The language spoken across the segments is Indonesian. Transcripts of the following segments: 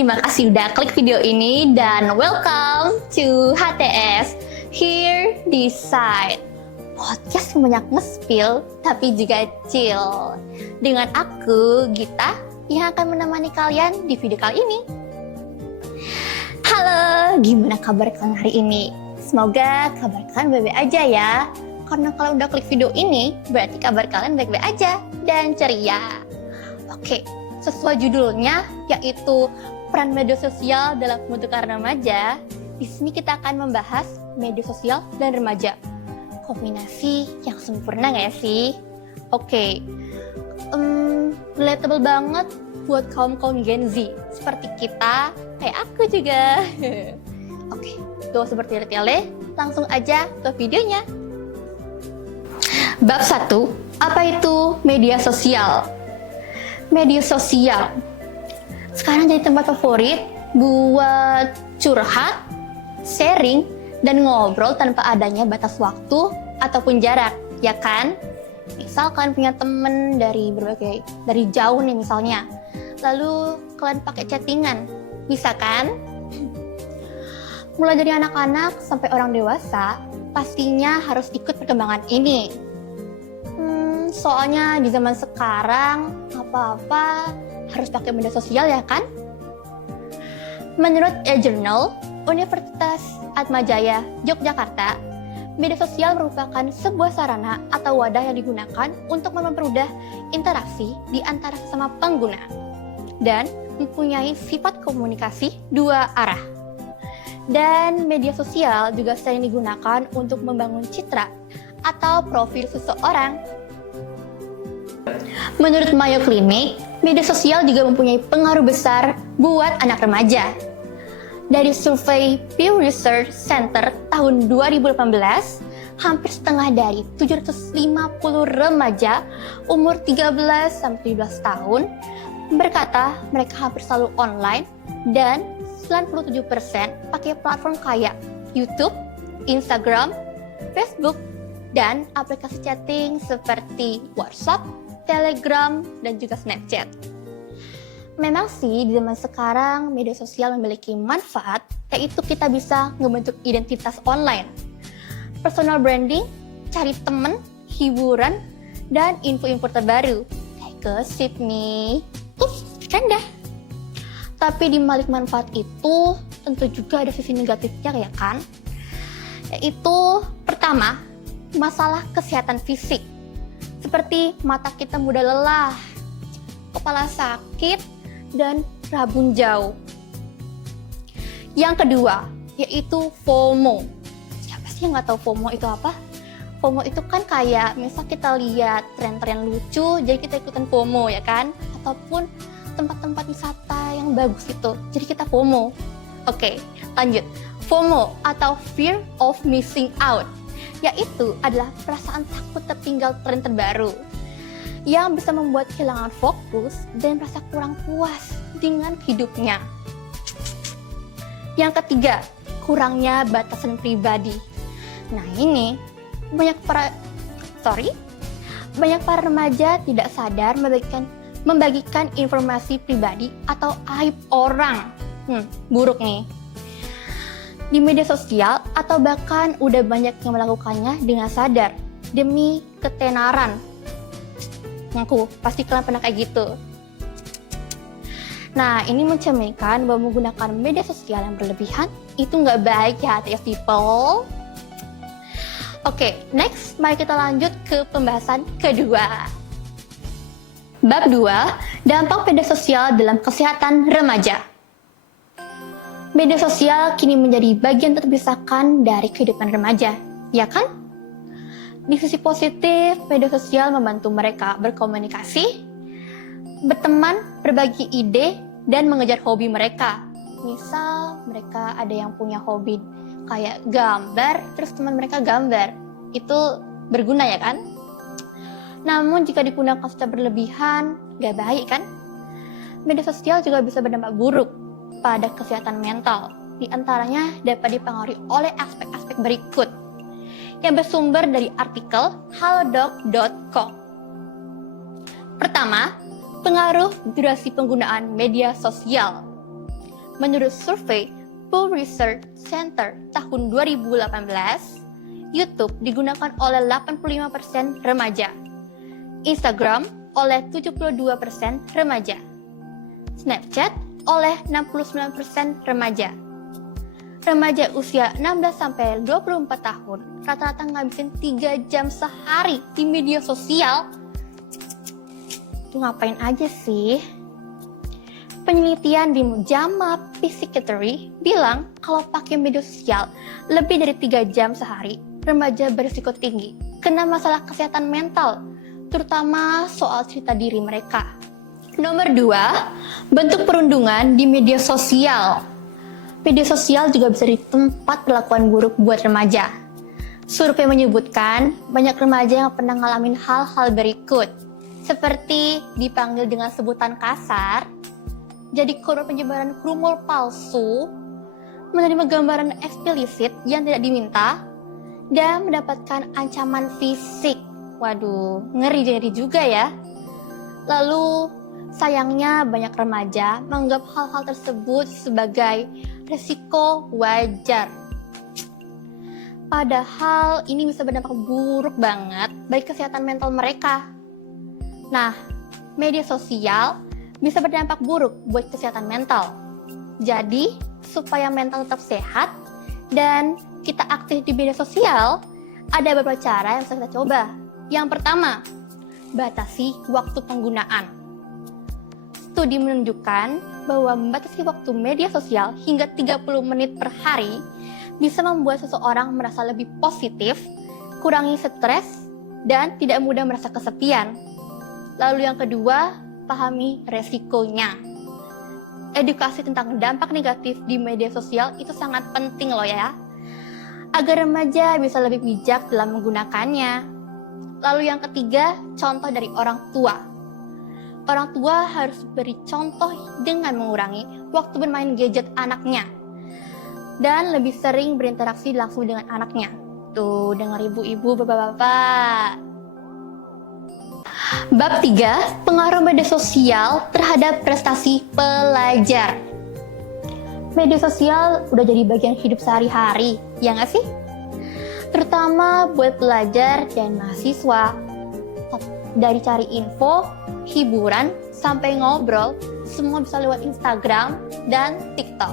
terima kasih udah klik video ini dan welcome to HTS Here Decide. Podcast yang banyak nge-spill tapi juga chill. Dengan aku, Gita, yang akan menemani kalian di video kali ini. Halo, gimana kabar kalian hari ini? Semoga kabar kalian baik-baik aja ya. Karena kalau udah klik video ini, berarti kabar kalian baik-baik aja dan ceria. Oke, sesuai judulnya, yaitu peran media sosial dalam pembentukan remaja. Di sini kita akan membahas media sosial dan remaja. Kombinasi yang sempurna nggak ya sih? Oke, relatable banget buat kaum Gen Z seperti kita, kayak aku juga. Oke, gak usah bertele-tele, langsung aja ke videonya. Bab 1, apa itu media sosial? Media sosial sekarang jadi tempat favorit buat curhat, sharing, dan ngobrol tanpa adanya batas waktu ataupun jarak, ya kan? Misal kalian punya temen dari jauh nih misalnya, lalu kalian pakai chattingan, bisa kan? Mulai dari anak-anak sampai orang dewasa, pastinya harus ikut perkembangan ini. Soalnya di zaman sekarang, apa-apa harus pakai media sosial ya kan? Menurut e-journal Universitas Atmajaya Yogyakarta, media sosial merupakan sebuah sarana atau wadah yang digunakan untuk mempermudah interaksi di antara sesama pengguna dan mempunyai sifat komunikasi dua arah. Dan media sosial juga sering digunakan untuk membangun citra atau profil seseorang. Menurut Mayo Clinic, media sosial juga mempunyai pengaruh besar buat anak remaja. Dari survei Pew Research Center tahun 2018, hampir setengah dari 750 remaja umur 13-17 tahun berkata mereka hampir selalu online dan 97% pakai platform kayak YouTube, Instagram, Facebook, dan aplikasi chatting seperti WhatsApp, Telegram, dan juga Snapchat. Memang sih di zaman sekarang media sosial memiliki manfaat, yaitu kita bisa membentuk identitas online, personal branding, cari temen, hiburan, dan info-info terbaru. Kayak gosip nih, canda. Tapi di balik manfaat itu tentu juga ada sisi negatifnya ya kan? Yaitu pertama, masalah kesehatan fisik. Seperti mata kita mudah lelah, kepala sakit, dan rabun jauh. Yang kedua, yaitu FOMO. Siapa sih yang nggak tahu FOMO itu apa? FOMO itu kan kayak, misal kita lihat tren-tren lucu, jadi kita ikutan FOMO ya kan? Ataupun tempat-tempat wisata yang bagus itu, jadi kita FOMO. Oke, lanjut. FOMO atau Fear of Missing Out, yaitu adalah perasaan takut tertinggal tren terbaru yang bisa membuat kehilangan fokus dan merasa kurang puas dengan hidupnya. Yang ketiga, kurangnya batasan pribadi. Nah ini, banyak para remaja tidak sadar membagikan informasi pribadi atau aib orang. Buruk nih. Di media sosial atau bahkan udah banyak yang melakukannya dengan sadar demi ketenaran. Ngaku, pasti kalian pernah kayak gitu. Nah, ini mencerminkan bahwa menggunakan media sosial yang berlebihan itu nggak baik ya, HTS people. Oke, next, mari kita lanjut ke pembahasan kedua. Bab 2, dampak media sosial dalam kesehatan remaja. Media sosial kini menjadi bagian terpisahkan dari kehidupan remaja, ya kan? Di sisi positif, media sosial membantu mereka berkomunikasi, berteman, berbagi ide, dan mengejar hobi mereka. Misal, mereka ada yang punya hobi kayak gambar, terus teman mereka gambar. Itu berguna ya kan? Namun jika digunakan secara berlebihan, gak baik kan? Media sosial juga bisa berdampak buruk pada kesehatan mental. Di antaranya dapat dipengaruhi oleh aspek-aspek berikut yang bersumber dari artikel halodoc.com. Pertama, pengaruh durasi penggunaan media sosial. menurut survei Pew Research Center tahun 2018, YouTube digunakan oleh 85% remaja, Instagram oleh 72% remaja, Snapchat oleh 69% remaja. Remaja usia 16-24 tahun rata-rata ngabisin 3 jam sehari di media sosial. Itu ngapain aja sih? Penelitian di JAMA Psychiatry bilang kalau pakai media sosial lebih dari 3 jam sehari, remaja berisiko tinggi kena masalah kesehatan mental, terutama soal cerita diri mereka. Nomor 2, bentuk perundungan di media sosial. Media sosial juga bisa jadi tempat perlakuan buruk buat remaja. Survei menyebutkan banyak remaja yang pernah ngalamin hal-hal berikut, seperti dipanggil dengan sebutan kasar, jadi korban penyebaran rumor palsu, menerima gambaran eksplisit yang tidak diminta, dan mendapatkan ancaman fisik. Waduh, ngeri juga ya. Lalu, sayangnya banyak remaja menganggap hal-hal tersebut sebagai resiko wajar. Padahal ini bisa berdampak buruk banget bagi kesehatan mental mereka. Nah, media sosial bisa berdampak buruk buat kesehatan mental. Jadi, supaya mental tetap sehat dan kita aktif di media sosial, ada beberapa cara yang bisa kita coba. Yang pertama, batasi waktu penggunaan. Studi menunjukkan bahwa membatasi waktu media sosial hingga 30 menit per hari bisa membuat seseorang merasa lebih positif, kurangi stres, dan tidak mudah merasa kesepian. Lalu yang kedua, pahami resikonya. Edukasi tentang dampak negatif di media sosial itu sangat penting loh ya, agar remaja bisa lebih bijak dalam menggunakannya. Lalu yang ketiga, contoh dari orang tua. Orang tua harus beri contoh dengan mengurangi waktu bermain gadget anaknya dan lebih sering berinteraksi langsung dengan anaknya. Tuh, dengar ibu-ibu, bapak-bapak. Bab 3, pengaruh media sosial terhadap prestasi pelajar. Media sosial udah jadi bagian hidup sehari-hari, ya nggak sih? Terutama buat pelajar dan mahasiswa. Dari cari info, hiburan, sampai ngobrol, semua bisa lewat Instagram dan TikTok.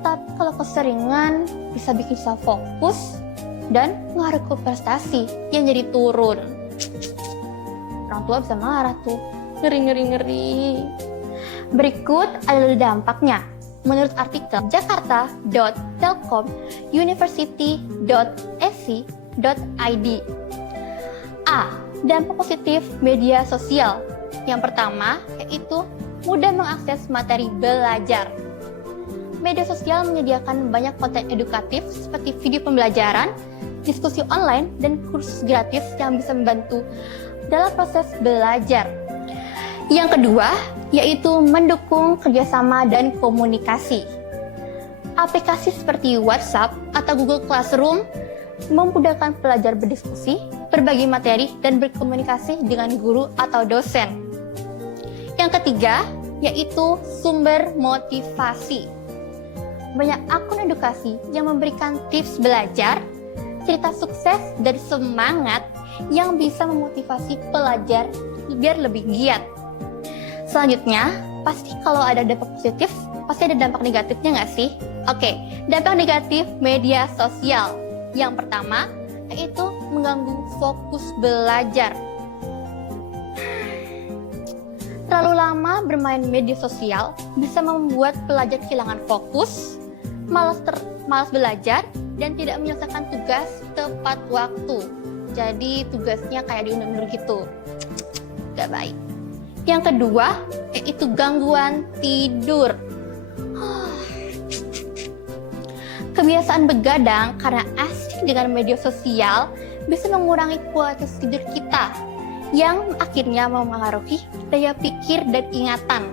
Tapi kalau keseringan, bisa bikin susah fokus dan ngaruh ke prestasi yang jadi turun. Orang tua bisa marah tuh, ngeri. Berikut adalah dampaknya. Menurut artikel jakarta.telkomuniversity.ac.id. A. Dampak positif media sosial. Yang pertama, yaitu mudah mengakses materi belajar. Media sosial menyediakan banyak konten edukatif seperti video pembelajaran, diskusi online, dan kursus gratis yang bisa membantu dalam proses belajar. Yang kedua, yaitu mendukung kerjasama dan komunikasi. Aplikasi seperti WhatsApp atau Google Classroom memudahkan pelajar berdiskusi, berbagi materi, dan berkomunikasi dengan guru atau dosen. Yang ketiga, yaitu sumber motivasi. Banyak akun edukasi yang memberikan tips belajar, cerita sukses, dan semangat yang bisa memotivasi pelajar biar lebih giat. Selanjutnya, pasti kalau ada dampak positif, pasti ada dampak negatifnya nggak sih? Oke, dampak negatif media sosial. Yang pertama, yaitu mengganggu fokus belajar. Terlalu lama bermain media sosial bisa membuat pelajar kehilangan fokus, malas belajar, dan tidak menyelesaikan tugas tepat waktu. Jadi tugasnya kayak diundur-undur gitu. Gak baik. Yang kedua, yaitu gangguan tidur. Kebiasaan begadang karena asik dengan media sosial bisa mengurangi kualitas tidur kita, yang akhirnya mempengaruhi daya pikir dan ingatan.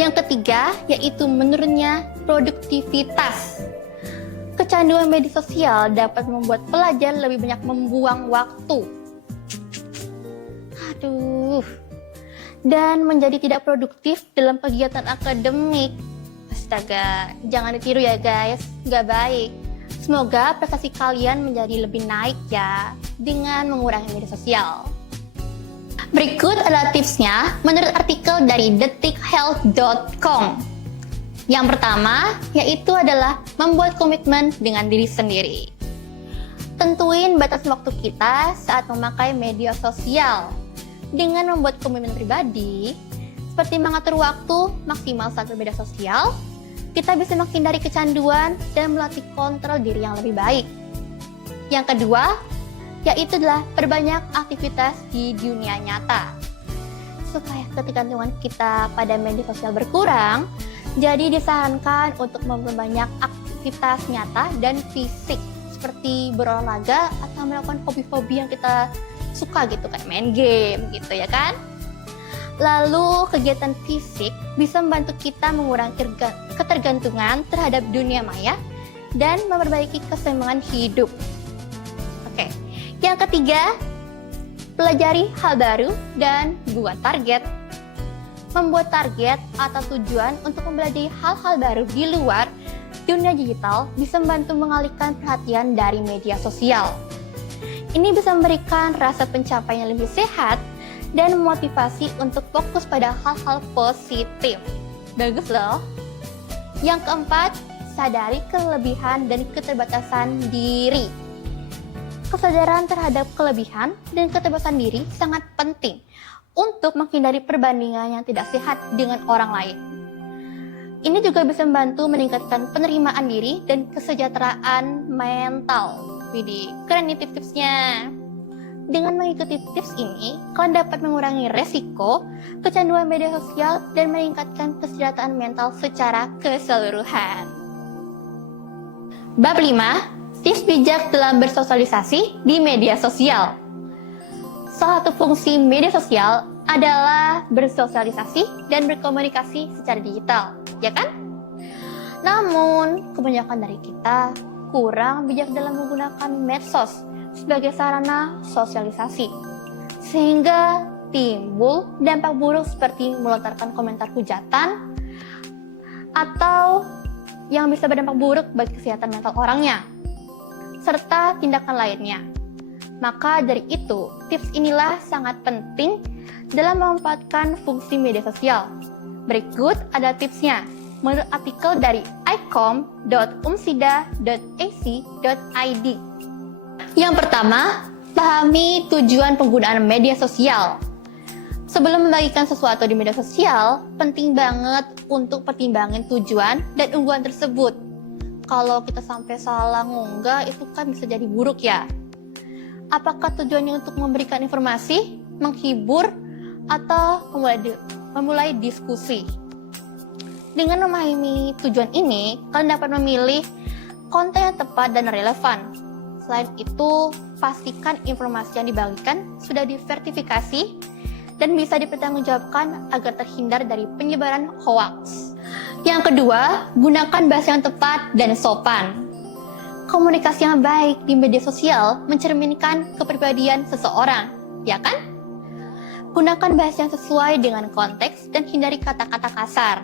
Yang ketiga, yaitu menurunnya produktivitas. Kecanduan media sosial dapat membuat pelajar lebih banyak membuang waktu. Dan menjadi tidak produktif dalam kegiatan akademik. Astaga, jangan ditiru ya guys, nggak baik. Semoga prestasi kalian menjadi lebih naik ya dengan mengurangi media sosial. Berikut adalah tipsnya menurut artikel dari detikhealth.com. Yang pertama, yaitu adalah membuat komitmen dengan diri sendiri. Tentuin batas waktu kita saat memakai media sosial. Dengan membuat komitmen pribadi, seperti mengatur waktu maksimal saat bermedia sosial, kita bisa menghindari kecanduan dan melatih kontrol diri yang lebih baik. Yang kedua, yaitu adalah perbanyak aktivitas di dunia nyata. Supaya ketergantungan kita pada media sosial berkurang, jadi disarankan untuk memperbanyak aktivitas nyata dan fisik, seperti berolahraga atau melakukan hobi-hobi yang kita suka gitu, kayak main game gitu ya kan. Lalu kegiatan fisik bisa membantu kita mengurangi ketergantungan terhadap dunia maya dan memperbaiki keseimbangan hidup. Oke. Yang ketiga, pelajari hal baru dan buat target. Membuat target atau tujuan untuk mempelajari hal-hal baru di luar dunia digital bisa membantu mengalihkan perhatian dari media sosial. Ini bisa memberikan rasa pencapaian yang lebih sehat dan memotivasi untuk fokus pada hal-hal positif. Bagus loh. Yang keempat, sadari kelebihan dan keterbatasan diri. Kesadaran terhadap kelebihan dan keterbatasan diri sangat penting untuk menghindari perbandingan yang tidak sehat dengan orang lain. Ini juga bisa membantu meningkatkan penerimaan diri dan kesejahteraan mental. Widih, keren nih tips-tipsnya. Dengan mengikuti tips ini, kalian dapat mengurangi resiko kecanduan media sosial dan meningkatkan kesejahteraan mental secara keseluruhan. Bab 5. Tips bijak dalam bersosialisasi di media sosial. Salah satu fungsi media sosial adalah bersosialisasi dan berkomunikasi secara digital, ya kan? Namun, kebanyakan dari kita kurang bijak dalam menggunakan medsos sebagai sarana sosialisasi, sehingga timbul dampak buruk seperti melontarkan komentar hujatan atau yang bisa berdampak buruk bagi kesehatan mental orangnya, serta tindakan lainnya. Maka dari itu, tips inilah sangat penting dalam memanfaatkan fungsi media sosial. Berikut ada tipsnya menurut artikel dari icom.umsida.ac.id. Yang pertama, pahami tujuan penggunaan media sosial. Sebelum membagikan sesuatu di media sosial, penting banget untuk pertimbangin tujuan dan ungguhan tersebut. Kalau kita sampai salah ngunggah, itu kan bisa jadi buruk ya. Apakah tujuannya untuk memberikan informasi, menghibur, atau memulai diskusi? Dengan memahami tujuan ini, kalian dapat memilih konten yang tepat dan relevan. Selain itu, pastikan informasi yang dibagikan sudah diverifikasi dan bisa dipertanggungjawabkan agar terhindar dari penyebaran hoaks. Yang kedua, gunakan bahasa yang tepat dan sopan. Komunikasi yang baik di media sosial mencerminkan kepribadian seseorang, ya kan? Gunakan bahasa yang sesuai dengan konteks dan hindari kata-kata kasar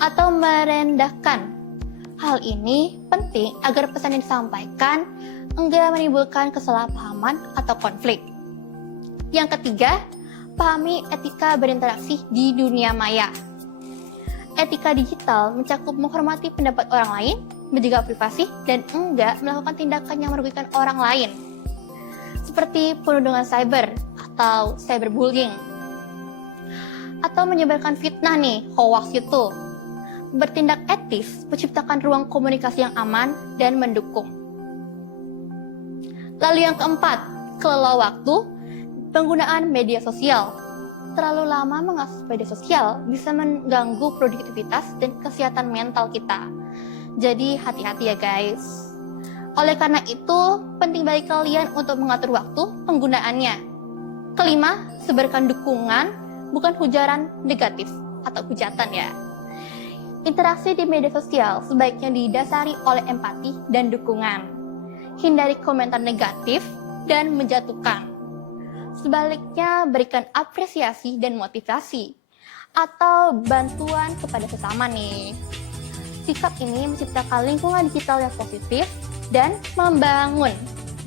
atau merendahkan. Hal ini penting agar pesan yang disampaikan enggak menimbulkan kesalahpahaman atau konflik. Yang ketiga, pahami etika berinteraksi di dunia maya. Etika digital mencakup menghormati pendapat orang lain, menjaga privasi, dan enggak melakukan tindakan yang merugikan orang lain, seperti perundungan cyber atau cyberbullying, atau menyebarkan fitnah nih, hoax itu. Bertindak etis, menciptakan ruang komunikasi yang aman dan mendukung. Lalu yang keempat, kelola waktu, penggunaan media sosial. Terlalu lama mengakses media sosial bisa mengganggu produktivitas dan kesehatan mental kita. Jadi hati-hati ya guys. Oleh karena itu, penting bagi kalian untuk mengatur waktu penggunaannya. Kelima, sebarkan dukungan, bukan hujaran negatif atau hujatan ya. Interaksi di media sosial sebaiknya didasari oleh empati dan dukungan. Hindari komentar negatif dan menjatuhkan. Sebaliknya, berikan apresiasi dan motivasi atau bantuan kepada sesama nih. Sikap ini menciptakan lingkungan digital yang positif dan membangun.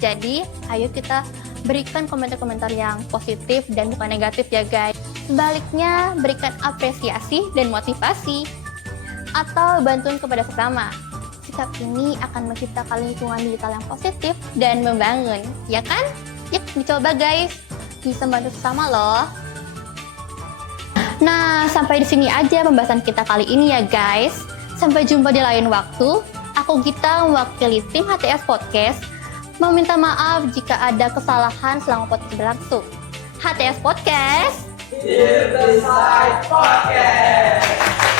Jadi, ayo kita berikan komentar-komentar yang positif dan bukan negatif ya guys. Sebaliknya, berikan apresiasi dan motivasi atau bantuan kepada sesama. Sikap ini akan menciptakan lingkungan digital yang positif dan membangun, ya kan? Yuk, dicoba guys. Bisa bantu sesama loh. Nah, sampai di sini aja pembahasan kita kali ini ya guys. Sampai jumpa di lain waktu. Aku Gita mewakili tim HTS Podcast. Meminta maaf jika ada kesalahan selama podcast berlangsung. HTS Podcast. Deep Inside Podcast.